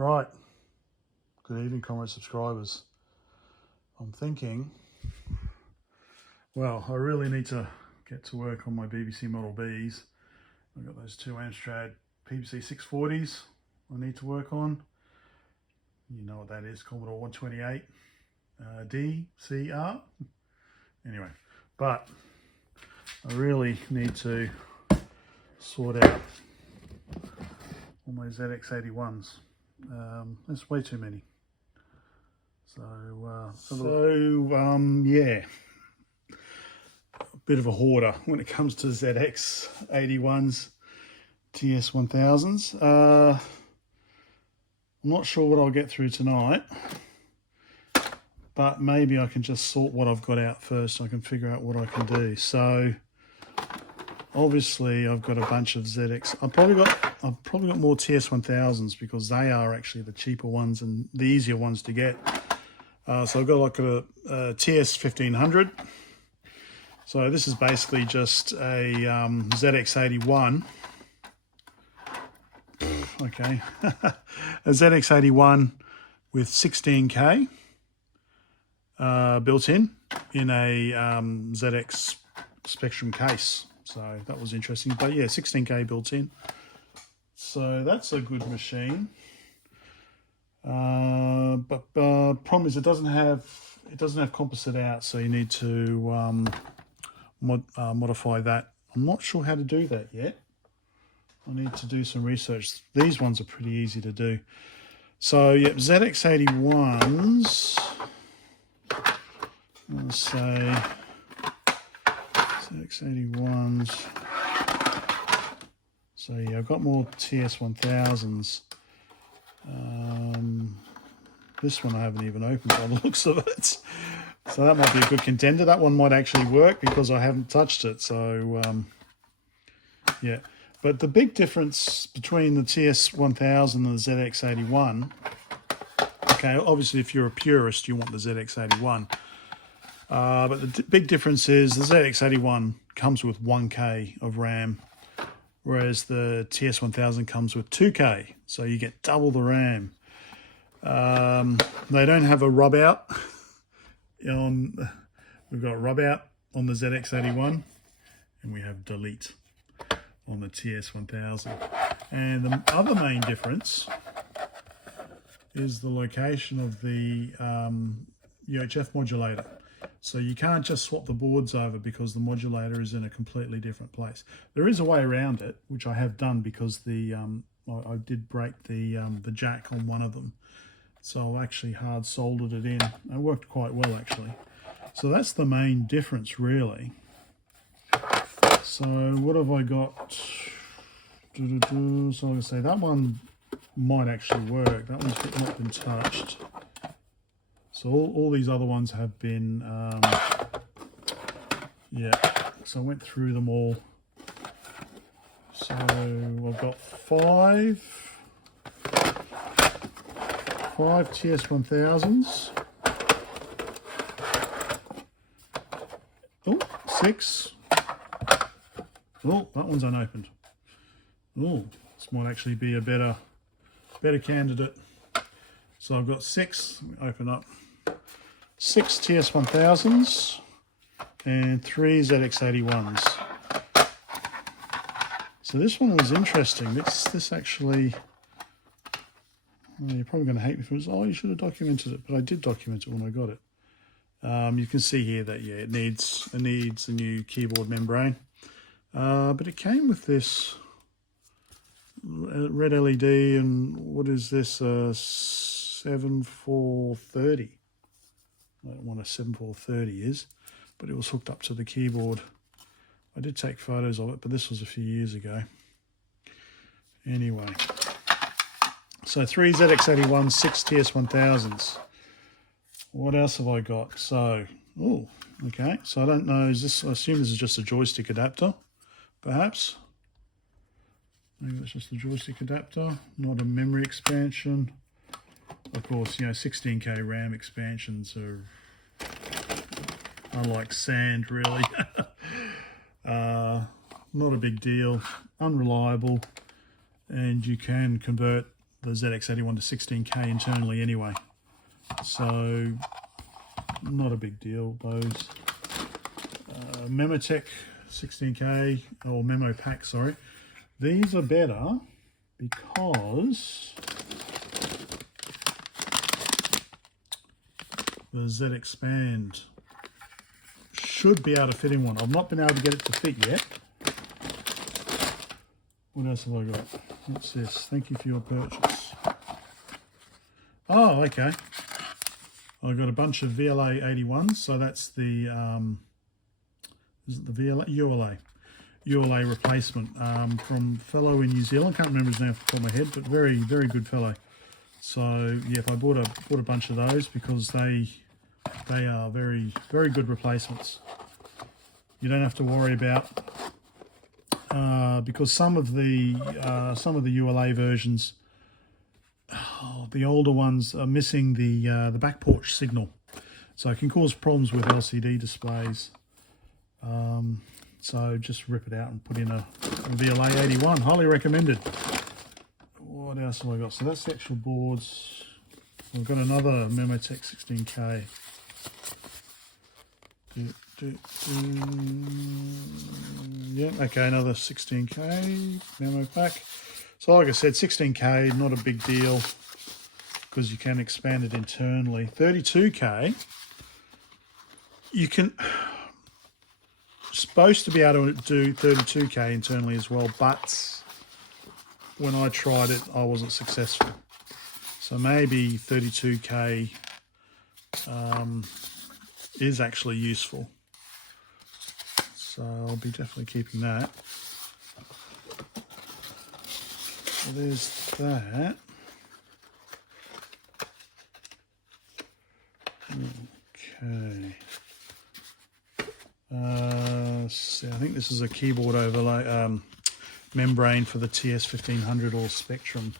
Right. Good evening, comrade subscribers. I'm thinking, well, I really need to get to work on my BBC Model Bs. I've got those two Amstrad PBC 640s I need to work on. You know what that is, Commodore 128 DCR. Anyway, but I really need to sort out all my ZX81s. There's way too many. Yeah, a bit of a hoarder when it comes to ZX81s, TS1000s. I'm not sure what I'll get through tonight, but maybe I can just sort what I've got out first so I can figure out what I can do. So obviously I've got a bunch of ZX. I've probably got more TS1000s because they are actually the cheaper ones and the easier ones to get. So I've got like a TS1500. So this is basically just a ZX81. Okay, a ZX81 with 16K built in a ZX Spectrum case. So that was interesting. But yeah, 16K built in. So that's a good machine. But problem is it doesn't have composite out, so you need to modify that. I'm not sure how to do that yet. I need to do some research. These ones are pretty easy to do. So yep, ZX81s. Let's say ZX81s. So yeah, I've got more TS1000s. This one I haven't even opened by the looks of it. So that might be a good contender. That one might actually work because I haven't touched it. So yeah. But the big difference between the TS1000 and the ZX81, okay, obviously if you're a purist, you want the ZX81. But the big difference is the ZX81 comes with 1K of RAM, whereas the TS1000 comes with 2K, so you get double the RAM. They don't have a rub out. We've got rub out on the ZX81, and we have delete on the TS1000. And the other main difference is the location of the UHF modulator. So you can't just swap the boards over because the modulator is in a completely different place. There is a way around it, which I have done because the I did break the jack on one of them. So I actually hard soldered it in. It worked quite well actually. So that's the main difference really. So what have I got? So I'm going to say that one might actually work. That one's not been touched. So all these other ones have been, yeah, so I went through them all. So I've got five TS1000s. Oh, 6. Oh, that one's unopened. Oh, this might actually be a better candidate. So I've got 6, let me open up, 6 TS1000s and 3 ZX81s. So this one was interesting. This actually, well, you're probably going to hate me for this. Oh, you should have documented it, but I did document it when I got it. You can see here that yeah, it needs a new keyboard membrane, but it came with this red LED and what is this? 7430. I don't know what a 7430 is, but it was hooked up to the keyboard. I did take photos of it, but this was a few years ago. Anyway, so 3 ZX81s, 6 TS1000s. What else have I got? So, oh, okay. So I don't know, I assume this is just a joystick adapter, perhaps. Maybe that's just a joystick adapter, not a memory expansion. Of course, you know, 16K RAM expansions are like sand, really. Not a big deal, unreliable, and you can convert the ZX81 to 16K internally anyway. So not a big deal, those. Memotech 16K, or Memo Pack, sorry. These are better because the Z Expand should be able to fit in one. I've not been able to get it to fit yet. What else have I got? What's this? Thank you for your purchase. Oh, okay. I've got a bunch of VLA 81s, so that's the is it the VLA ULA replacement from fellow in New Zealand. Can't remember his name off the top of my head, but very good fellow. So yeah, I bought a bunch of those because they are very good replacements. You don't have to worry about because some of the ULA versions, the older ones, are missing the back porch signal, so it can cause problems with LCD displays. So just rip it out and put in a VLA 81. Highly recommended. What else have I got? So that's the actual boards. I've got another Memotech 16K. Yeah, okay, another 16K Memo Pack. So like I said, 16K, not a big deal because you can expand it internally. 32K, you can, supposed to be able to do 32K internally as well, but when I tried it, I wasn't successful. So maybe 32K is actually useful. So I'll be definitely keeping that. So there's that. Okay. So I think this is a keyboard overlay membrane for the TS1500 or Spectrum,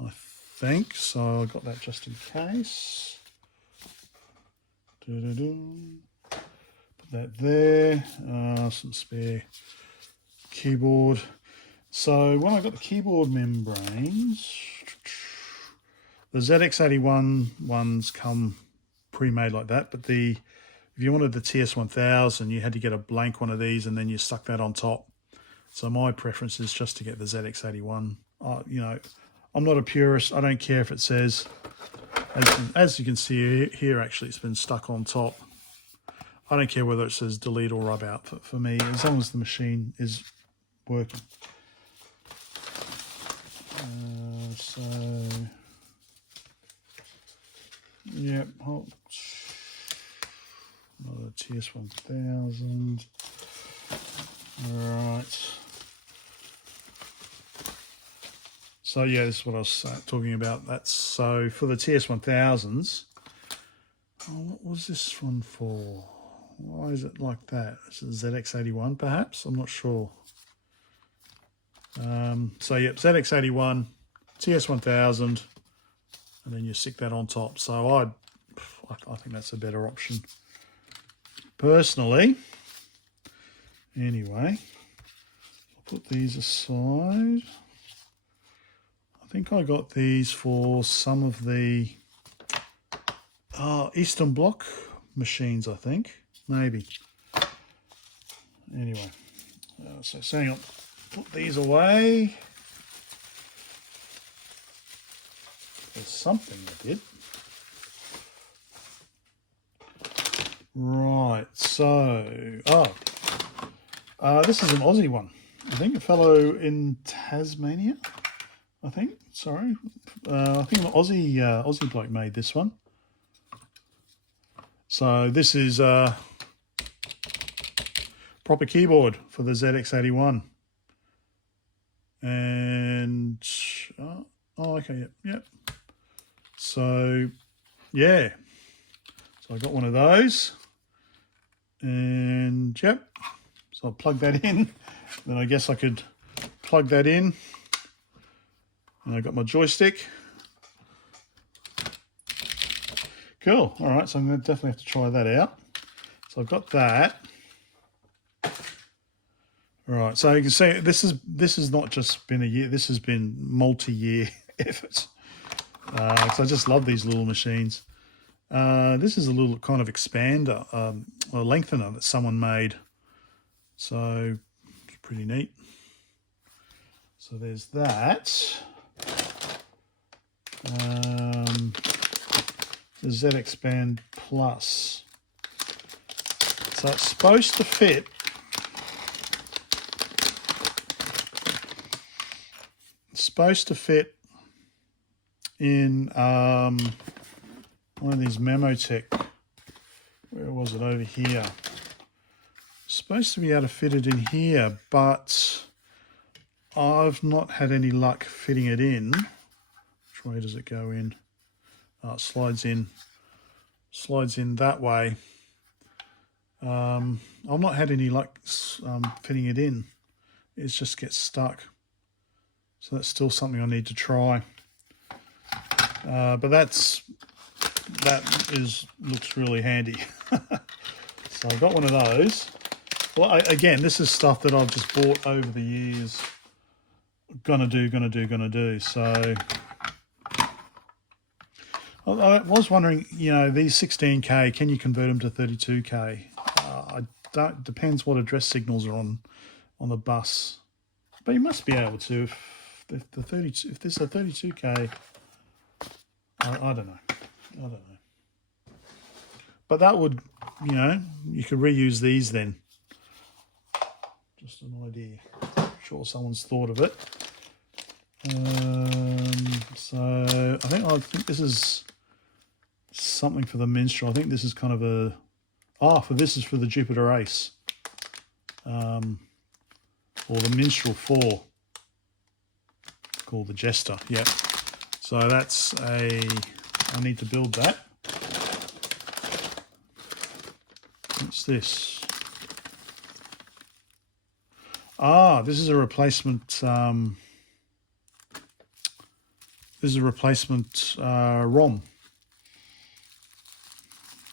I think. So I got that just in case. Put that there. Some spare keyboard. So when I got the keyboard membranes, the ZX81 ones come pre-made like that, but if you wanted the TS1000, you had to get a blank one of these and then you stuck that on top. So my preference is just to get the ZX81. You know, I'm not a purist. I don't care if it says, as you can see here, actually it's been stuck on top. I don't care whether it says delete or rub out for me, as long as the machine is working. So, yep, another TS1000. Right. So yeah, this is what I was talking about. That's so for the TS1000s. Oh, what was this one for? Why is it like that? Is it ZX81 perhaps? I'm not sure. So yep, ZX81, TS1000, and then you stick that on top. So I think that's a better option personally. Anyway, I'll put these aside. I think I got these for some of the Eastern Bloc machines, I think. Maybe. Anyway, so saying I'll put these away. There's something I did. Right, so, this is an Aussie one. I think a fellow in Tasmania, I think, sorry. I think an Aussie bloke made this one. So this is a proper keyboard for the ZX81. And, okay, yep. So, yeah. So I got one of those. And, yep. So I'll plug that in. Then I guess I could plug that in. And I got my joystick. Cool. All right, so I'm going to definitely have to try that out. So I've got that. All right, so you can see this has not just been a year. This has been multi-year effort. Because I just love these little machines. This is a little kind of expander, a lengthener that someone made. So it's pretty neat. So there's that. The ZX Plus. So it's supposed to fit. It's supposed to fit in one of these Memotech. Where was it? Over here. It's supposed to be able to fit it in here, but I've not had any luck fitting it in. Which way does it go in? Oh, it slides in that way. I've not had any luck fitting it in. It just gets stuck. So that's still something I need to try. But that looks really handy. So I've got one of those. Well, again, this is stuff that I've just bought over the years. Gonna do. So I was wondering, you know, these 16K, can you convert them to 32K? Depends what address signals are on the bus. But you must be able to if there's a 32K. I don't know. But that would, you know, you could reuse these then. Just an idea. I'm sure someone's thought of it. So I think this is something for the Minstrel. I think this is kind of a this is for the Jupiter Ace, or the Minstrel 4, called the Jester. Yep. So that's I need to build that. What's this? This is a replacement. This is a replacement ROM.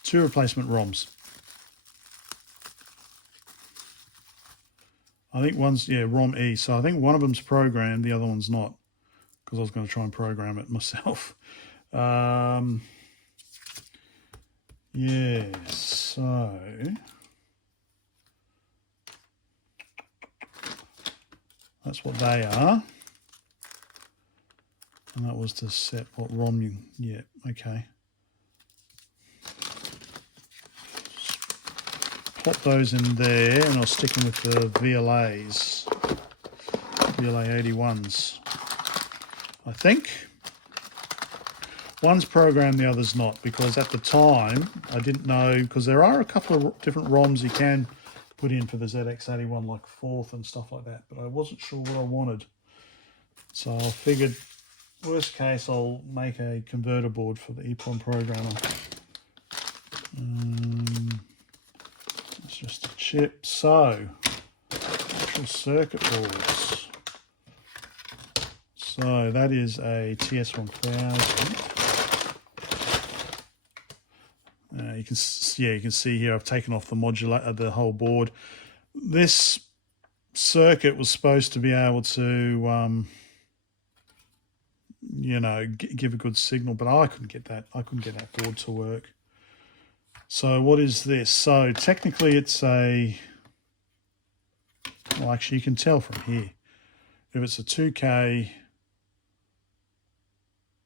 2 replacement ROMs. I think one's, ROM E. So I think one of them's programmed, the other one's not, because I was going to try and program it myself. So that's what they are. And that was to set what ROM okay. Pop those in there, and I'll stick them with the VLAs, VLA81s. I think one's programmed, the other's not, because at the time I didn't know, because there are a couple of different ROMs you can put in for the ZX81, like 4th and stuff like that, but I wasn't sure what I wanted. So I figured, worst case, I'll make a converter board for the EEPROM programmer. It's just a chip. So, actual circuit boards. So that is a TS1000. You can see here I've taken off the modulator, the whole board. This circuit was supposed to be able to, give a good signal, but I couldn't get that. I couldn't get that board to work. So what is this? So technically it's a, well, actually you can tell from here. If it's a 2K,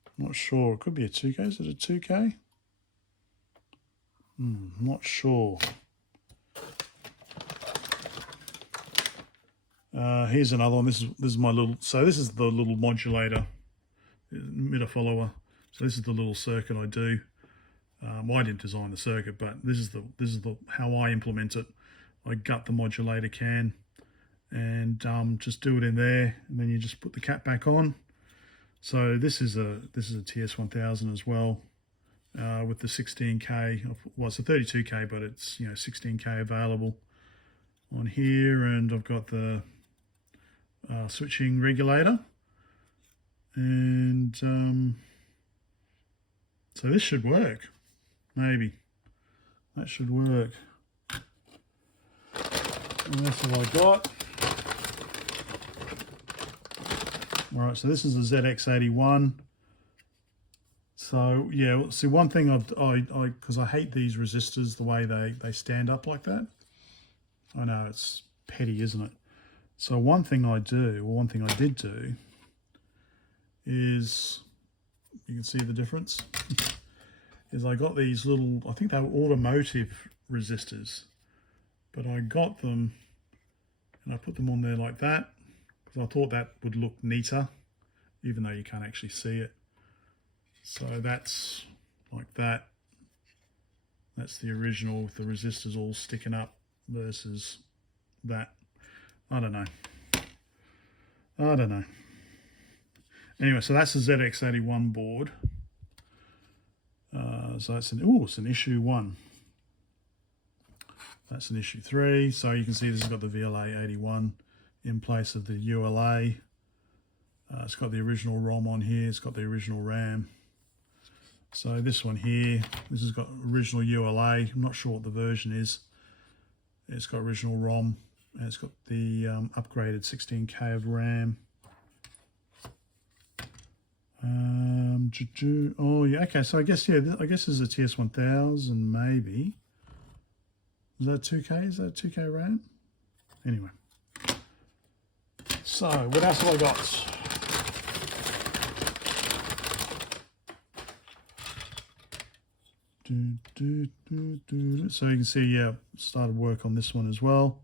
I'm not sure. It could be a 2K. Is it a 2K? Not sure. Here's another one. This is my little. So this is the little modulator, emitter follower. So this is the little circuit I do. I didn't design the circuit, but this is the how I implement it. I gut the modulator can, and just do it in there, and then you just put the cap back on. So this is a TS1000 as well, with the 16K. Well, it's a 32K, but it's 16K available on here, and I've got the switching regulator, and so this should work. Maybe that should work. And that's what I got. All right, so this is the ZX81. So yeah, see, one thing because I hate these resistors, the way they stand up like that. I know it's petty, isn't it? So one thing I did do is, you can see the difference, is I got these little, I think they were automotive resistors, but I got them and I put them on there like that because I thought that would look neater, even though you can't actually see it. So that's like that. That's the original with the resistors all sticking up versus that. I don't know. Anyway, so that's the ZX81 board. So it's an issue 1. That's an issue 3. So you can see this has got the VLA81 in place of the ULA. It's got the original ROM on here. It's got the original RAM. So this one here, this has got original ULA. I'm not sure what the version is. It's got original ROM, and it's got the upgraded 16K of RAM. Oh yeah, okay. So I guess this is a TS1000 maybe. Is that 2K? Is that 2K RAM? Anyway. So what else have I got? So you can see, yeah, started work on this one as well.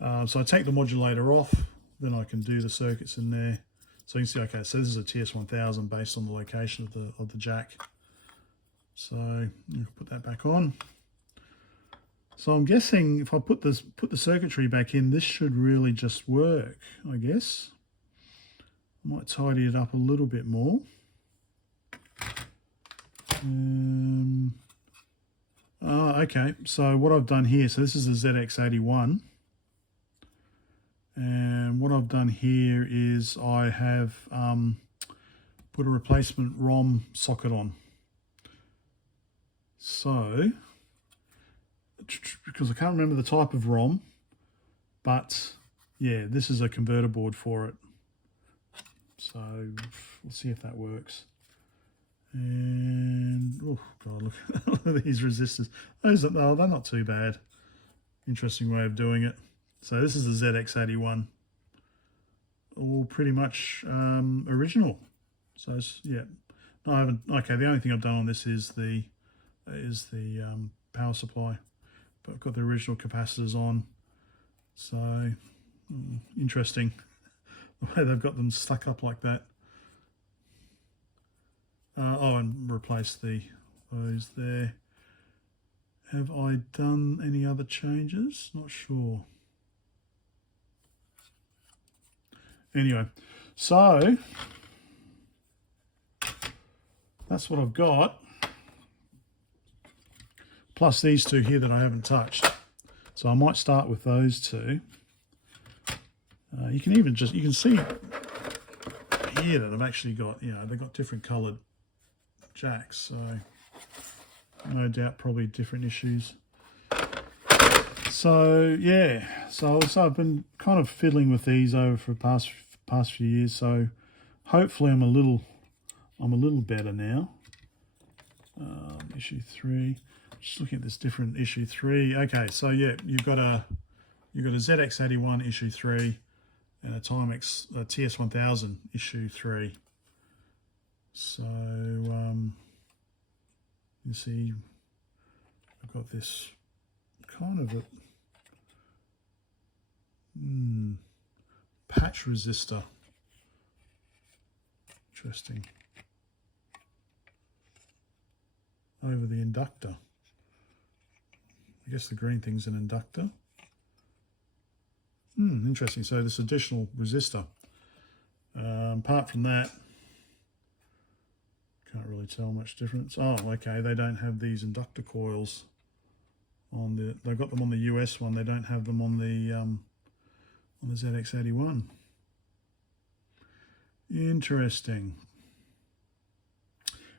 So I take the modulator off, then I can do the circuits in there. So you can see, okay, so this is a TS1000 based on the location of the jack. So you put that back on. So I'm guessing if I put the circuitry back in, this should really just work, I guess. I might tidy it up a little bit more. Okay, so what I've done here, so this is the ZX81, and what I've done here is I have put a replacement ROM socket on. So, because I can't remember the type of ROM, but yeah, this is a converter board for it. So we'll see if that works. And oh god, look at these resistors. They're not too bad. Interesting way of doing it. So this is the ZX81, all pretty much original. So it's, yeah, no, I haven't. Okay, the only thing I've done on this is the power supply, but I've got the original capacitors on. So interesting the way they've got them stuck up like that. And replace those there. Have I done any other changes? Not sure. Anyway, so that's what I've got. Plus these two here that I haven't touched. So I might start with those two. You can see here that I've actually got, they've got different coloured jacks, so no doubt probably different issues. So yeah, so I've been kind of fiddling with these over for the past few years, so hopefully I'm a little better now. Issue 3, just looking at this different issue 3. Okay, so yeah, you've got a ZX81 issue 3 and a Timex TS1000 issue 3. So you see I've got this kind of a patch resistor. Interesting. Over the inductor. I guess the green thing's an inductor. Interesting. So this additional resistor. Apart from that, can't really tell much difference. Oh, okay. They don't have these inductor coils on the. They've got them on the US one. They don't have them on the ZX81. Interesting.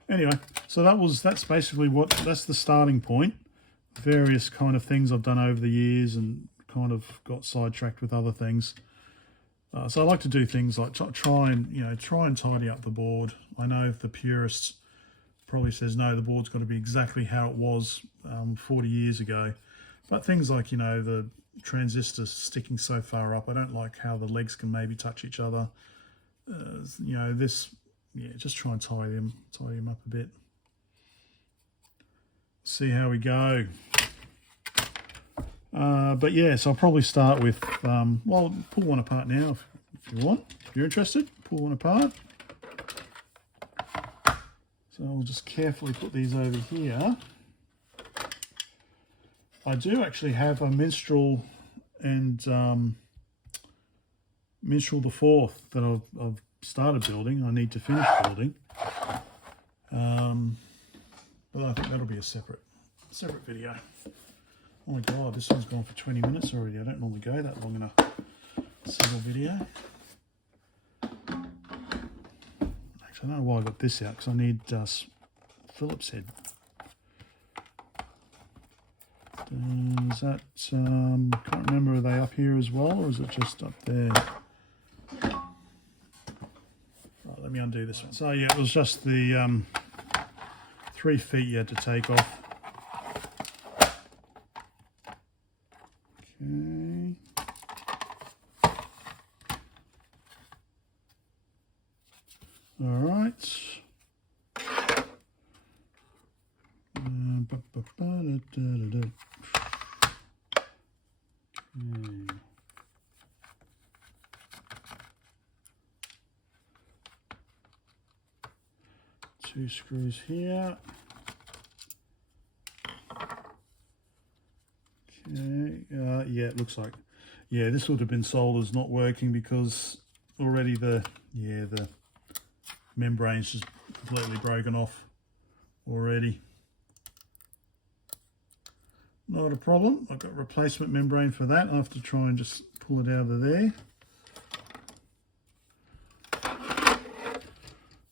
Anyway, so that's basically that's the starting point. Various kind of things I've done over the years and kind of got sidetracked with other things. So I like to do things like try and tidy up the board. I know the purists probably says no, the board's got to be exactly how it was 40 years ago. But things like, the transistors sticking so far up, I don't like how the legs can maybe touch each other. Just try and tidy them up a bit. See how we go. But yeah, so I'll probably start with, pull one apart now if you want. If you're interested, pull one apart. So I'll just carefully put these over here. I do actually have a Minstrel and Minstrel the Fourth that I've started building. I need to finish building. But I think that'll be a separate video. Oh my god, this one's gone for 20 minutes already. I don't normally go that long in a single video. Actually, I don't know why I got this out, because I need Phillips head. Is that, can't remember, are they up here as well, or is it just up there? Right, let me undo this one. So yeah, it was just the 3 feet you had to take off. Okay. All right. Okay. 2 screws here. Okay, yeah, it looks like, yeah, this would have been sold as not working because already the membrane's just completely broken off already. Not a problem. I've got replacement membrane for that. I have to try and just pull it out of there.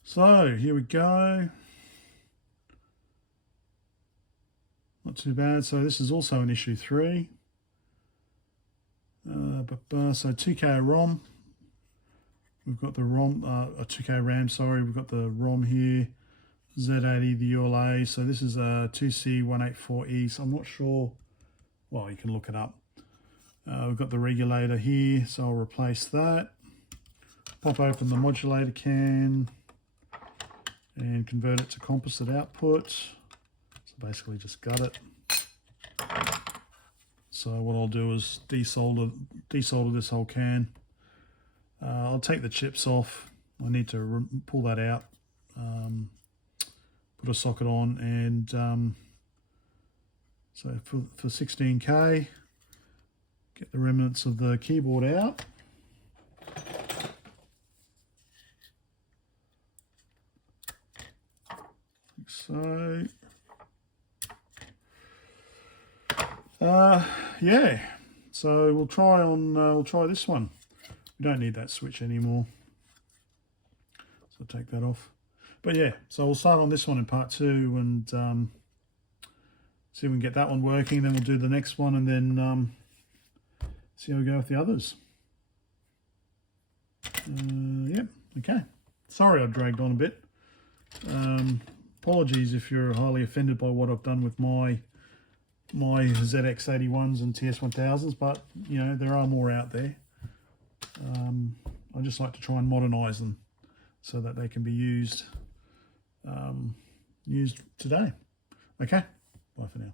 So here we go. Not too bad. So this is also an issue 3. So 2K ROM. We've got the ROM, a 2K RAM, sorry. We've got the ROM here. Z80, the ULA. So this is a 2C184E. So I'm not sure. Well, you can look it up. We've got the regulator here. So I'll replace that. Pop open the modulator can and convert it to composite output. So basically just gut it. So what I'll do is desolder this whole can. I'll take the chips off. I need to pull that out, put a socket on, and so for 16K, get the remnants of the keyboard out. Like so. Yeah, so we'll try this one. We don't need that switch anymore, so I'll take that off. But yeah, so we'll start on this one in part 2 and see if we can get that one working. Then we'll do the next one and then see how we go with the others. Yep, okay. Sorry I dragged on a bit. Apologies if you're highly offended by what I've done with my ZX81s and TS1000s, but you know, there are more out there. I just like to try and modernize them so that they can be used today. Okay, bye for now.